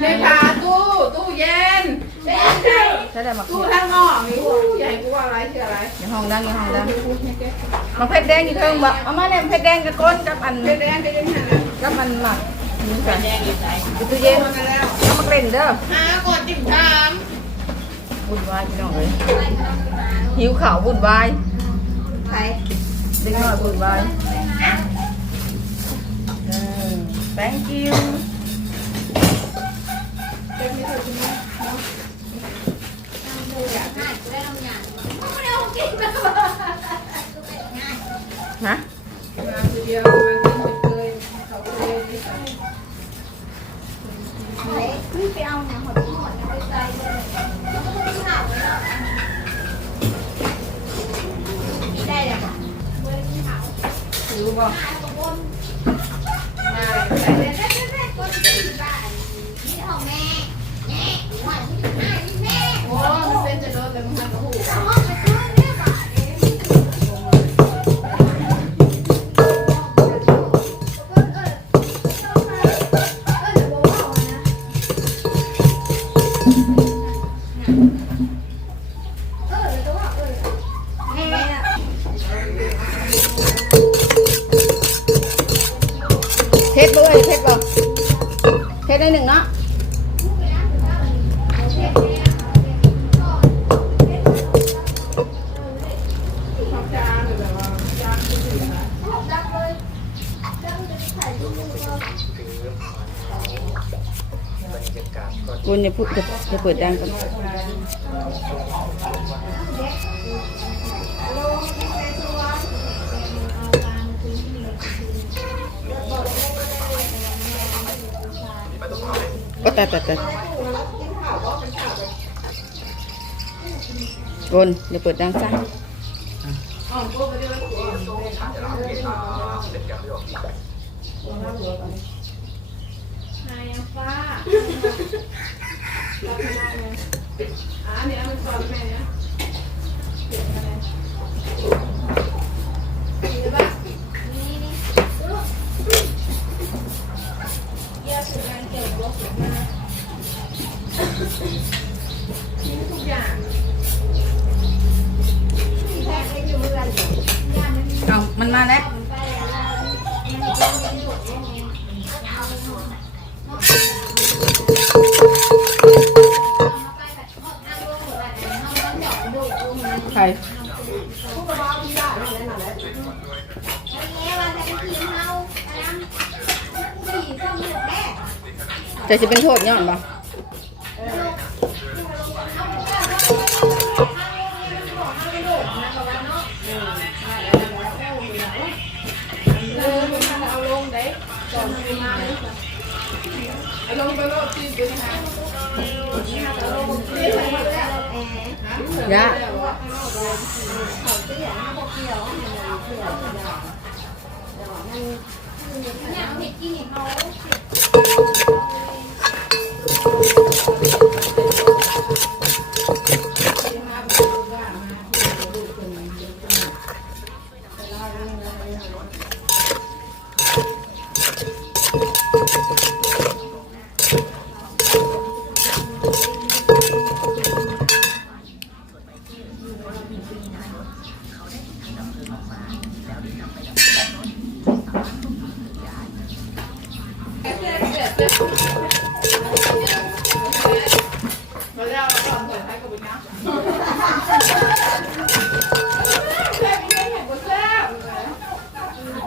เลขาตู้ ตู้เย็น ใช่ได้มาตู้ทั้งนอกนี่อู้ใหญ่กูว่าอะไรคืออะไรในห้องดังในห้องดังมาเพชรแดงอยู่เทิงบ่เอามาเนี่ยเพชรแดงกับก้นกับอันเด็กแดงจะยังไงนะกับอันหมักนี่ค่ะแดงอยู่ตู้เย็นมาแล้วเอามาเล่นเด้อหาก่อนจิ้มชามบุญวายพี่น้องเลยหิวข่าวบุญวายใครเด็กน้อยบุญวาย thank you ฮะมาทีเดียวมากินไปเลยเขาไปเลยนี่ใส่รู้บ่ Thank you. ได้หนึ่งเนาะชอบจานแบบว่าจานที่ถือนะคุณอย่าพูดจะจะเปิดดังก่อนก็ แต่แต่แต่กนเดี๋ยวเปิดดังซะอ่าเนี่ยมันสอนแม่เนี่ยเก็บอะไรดีหรือเปล่าเยี่ยมสุดงานเก่งบวกสุดมากทิ้งทุกอย่าง เอามันมาแล้วใครจะจะเป็นโทษย้อนบ่ ยะ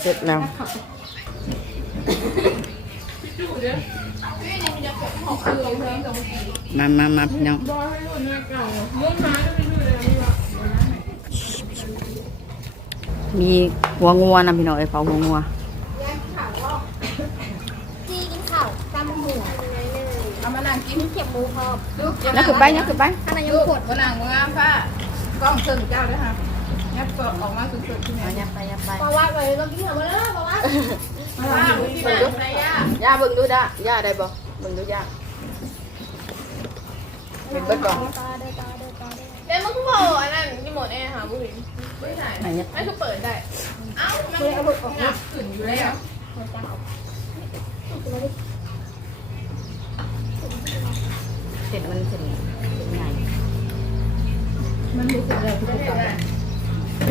เสร็จแล้วมามามาพี่น้องมีหัวงัวนะพี่น้องไอ้ยเผาหัวงัวจีกินข้าวตำหัวเอามานั่งกินเก็บหมูพร้อมลูกยังคือไปยังคือไปข้างในยังลูกปวดมานั่งมืออ้ามฟ้ากล้องเชิงเจ้าด้วยค่ะ ยับก็ออกมาสุดๆที่ไหนเอายับไปยับไปปลาว่าไปเรากินเหรอมาแล้วปลาว่าว้าที่ไหนไหนย่าย่าเบิ่งดูด้าย่าได้บ่เบิ่งดูย่าเป็นเบิดก่อนเดี๋ยวมันก็บอกอันนั้นที่หมดเองค่ะบุ๋มไม่ใช่ไหนเนี่ยไม่คือเปิดได้ เอ้ามันเฮ้ยเอาหลุดออกหนักขึ้นอยู่แล้วเสร็จมันเสร็จใหญ่มันรู้สึกเลยทุกคนเรทุกคนเลย ค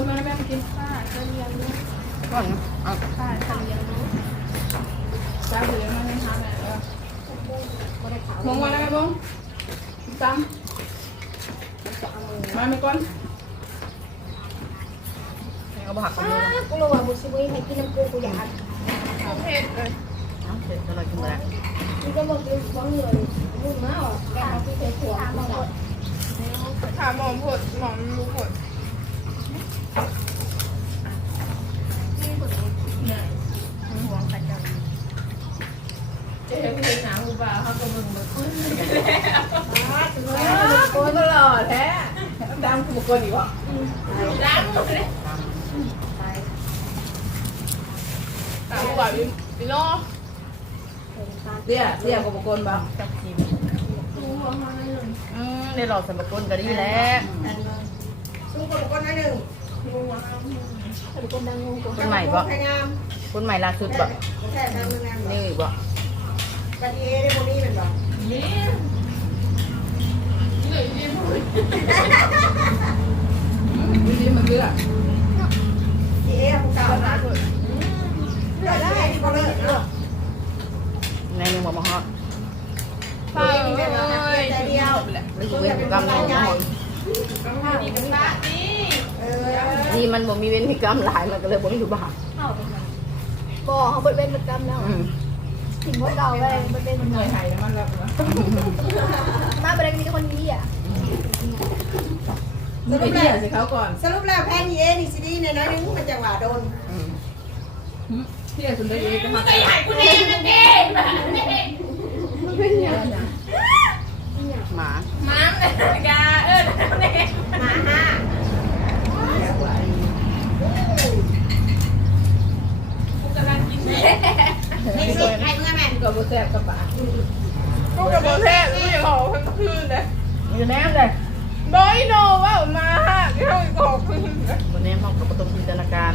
นมาแม่มากินป้าก่อนนะเอาป้าทำยังไงป้าเลี้ยงมาไม่ทำแล้วมองมาแล้วไหมมองซ้ำมาไม่ก่อนเอาบ่หักกันป้าเลยกูรู้ว่าบุษบุยให้กินน้ำกูกูอยากผมเห็นเลยเอาเสร็จแล้วเรากินมาแล้วมีก็บอกกินบ้องเหนื่อยมึงมาออกแกเอาที่เคยขวางมา หมดถามหมอมผดหมอมรู้ผดเจ๊พี่เห็นหนังกูบ้าเขาก็มึงมึงป้าถึงโอ้แล้วโหตลอดแท้ดำกูคนอีกวะล้างเลยถามว่าวิวิโลเตี้ยเตี้ยกูคนบ้าจับทีม อืมได้หลอกสมบูรณ์ก็ดีแล้วสู้คนคนนั้นหนึ่งคนดังงูกูคนใหม่บ่พยายามคนใหม่ล่าสุดบ่แค่ทำงานนี่บ่ปฏิเอได้โมนี่เป็นบ่นี่หนึ่งนี่พูด วิธีมันเลือก ทีเอของเก่านะเลือกได้ก็เลิกเนาะ ในนึงบ่มาฮอด ฟังเลย แต่เดียว นี่คือเวรกรรมในบ่ฮอด นี่เป็นบ้านี่ เออ นี่ มันบ่มีเวรมีกรรมหลายมันก็เลยบ่มีอยู่บ้านเข้าไปบ่เขาเปิดเป็นประจำแล้วอืมถึงว่าเก่าไปเปิดเป็นมันเหนื่อยหายมันแล้วมาเป็นมีคนนี้อะมึงไปเที่ยวสิเขาก่อน สรุปแล้วแพนทีเอนี่ซีดีในน้อยนึงมันจังหวะโดนอืมเที่ยวสุดเลยก็มาไอ้หายคุณเองมันเองแบบนี้หมาม้ามเลยกาเออเนี่ย มาห้า กูกำลังกินเนี่ย ไม่สิให้เมื่อแม่ ก็บ่แซ่บกับปาก กูกับโบเท่กูยังหอทั้งคืนเลย อยู่แน่เลย บอยโนว่ามาที่เขาอีกหอคืนเลย วันนี้ห้องกับต้องจินตนาการ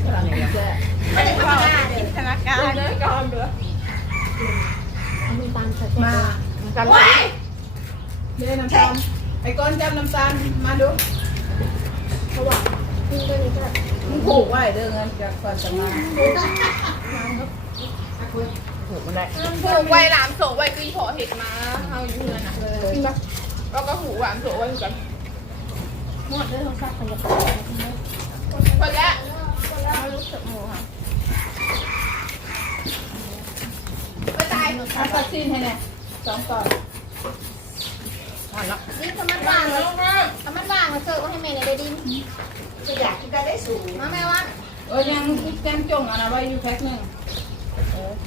แซ่บ ไม่ได้ธรรมดาเด้ ธนาคารเลิกก่อนเด้อ มีตังค์ใส่มากันว้ายเล่นน้ำตาลไอ้ก้อนจับน้ำตาลมาดูเขาบอกกินกันนี่ก็มึงผูกไว้เด้อเงินจากก่อนจะมาถูกมันได้ผูกไว้หลามโศกไว้ตีพอเห็ดมาเอาอยู่เพื่อนอะแล้วก็หูหวานโศกไว้กันหมดเลยโทรศัพท์ขยับพอแล้วเอาลูกเสือหมูค่ะไปตาย เอาตัดสิ้นให้แน่สองต่ออ่อนละนี่ถ้ามันว่างแล้วถ้ามันว่างมาเจอก็ให้แม่ได้ดินจะอยากกินได้สูงมาแม่ว่าเออยังแกงจงอะนะไว้อยู่แพ็คนึง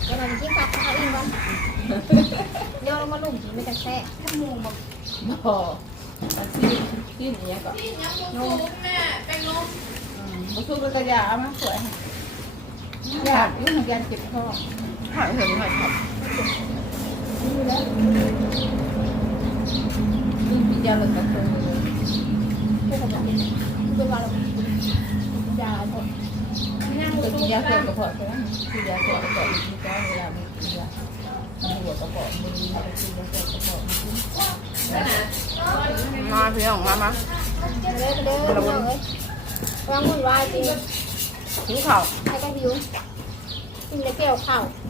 ก็นั่นที่ตัดเขาอีกวันเดี๋ยวเรามาลุ่มกินไม่กันแซ่ถ้ามูมาพอตัดสิ้นสิ้นอย่างเงี้ยก่อนนี่ยังมูสูงแม่เป็นลมมาสู้กับกระยามาสวยอยากยุ่งกับการเก็บข้อหายเหินหน่อยครับ ยิ่งพิจารณากับตัวเพื่อทำเป็นเป็นวันเรายาหมดนั่งตัวสูกินยาพวกระเพาะใช่ไหมกินยาเสพกระเพาะกินยาเวลาไม่กินยามันหัวกระเพาะมันมีอะไรกินยาเสพกระเพาะมาพี่องมามาเด้อเด้อเด้อเลยวางมือวายจริงหิวข้าวให้กันหิวกินแล้วแก้วข้าวตีกว่าชิ้นเสียกับข้า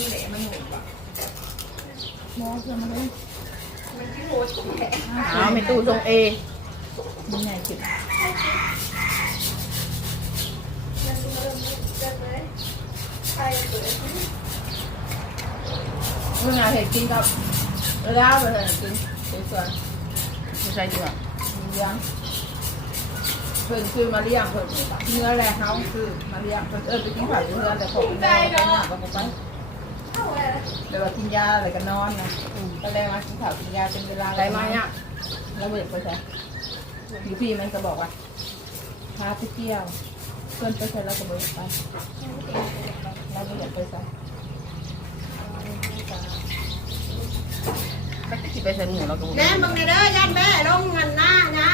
งเหลมันหนุนปะมองเพื่อมันเลยมันที่โหดแผลเอาไม่ตู้ทรงเอมันใหญ่ขึ้น เมื่อไงเห็นกินกับแล้วไปเห็นกินสวยๆไม่ใช่ดีกว่าเลี้ยงเพิ่นคือมาเลี้ยงเพิ่นเนื้อแรงเขาคือมาเลี้ยงเพิ่นเออไปกินผักเนื้อแต่ผมใจเนาะก็ไปเดี๋ยวกินยาอะไรกันอนนะก็เลยมากินข้าวกินยาเป็นเวลาอะไรมาเนี่ยแล้วเบิดไปใช่อยู่พี่มันก็บอกว่าพาไปเที่ยว เพื่อนไปใช่แล้วก็เบิดไปแล้วเบิดไปใช่ก็จะคิดไปใส่หมูแล้วก็แม่บังในเด้อย่านแม่ลงเงินหน้านะ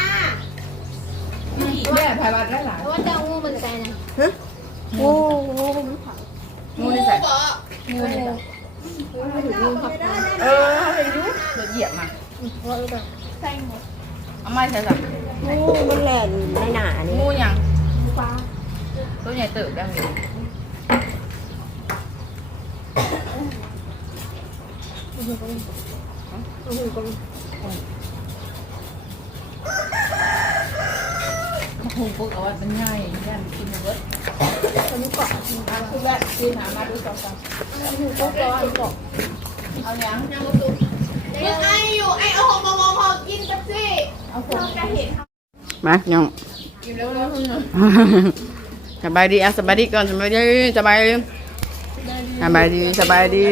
แม่พายวัดได้หลายเพราะว่าจะเอางูมันใส่นะงูงูมันเผางูนี่ใส่งูนี่ใส่เจ้าบังในเด้อย่านเออไปดูเดือดเหยียบมาเพราะว่าใส่หมดเอาไม้ใส่สักงูมันแหลนในหนานี่งูยังฟ้าตัวให ญ่เติบได้ไหมหูปุ๊กเอาไว้เป็นง่ายย่านกินเบิร์ดคนนี้เกาะมาคือแวะกินหามาดูสองสามหูโต๊ะร้อนเกาะเอายังยังบ่ตุกมึงไออยู่ไอเอาของมามองพอกินแป๊บซี่เอาผน้องจะเห็นมาน้องกินเร็วๆหน่อย สบายดีอะสบายดีก่อนสบายดีสบายดีสบายดีสบายดี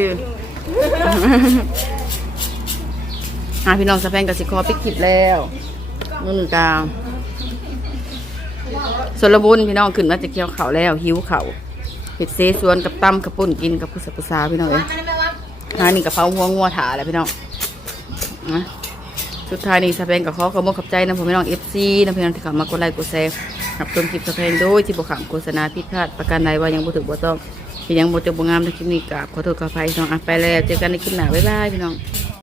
อะพี่น้องสะแพงกับสิคอปิกคลิปแล้วนู่นกาวสวนระบุญพี่น้องขึ้นมาจะเกี่ยวเขาแล้ว หิวเขาเห็ดเซสวนกับตั้มกับปุ่นกินกับผู้สับผู้สาพี่น้องเอ้ยหานี่กับเผาหัวงัวถาแหล้วพี่น้องนะสุดท้ายนี่สะแพงกับขอขอบคุณขอบใจนะผมพี่น้องเอฟซีนะพี่น้องที่เข้ามากดไลค์กดแชร์ ขับชมคลิปสะเพลงโดยที่บกขามโฆษณาผิดพลาดประการใดว่ายังบ่ถึงบ่ต้องที่ยังบ่จบบ่งามในคลิปนี้กราบขอโทษขออภัยพี่น้องอะไปแล้วเจอกันในคลิปหน้าบ๊ายบายพี่น้อง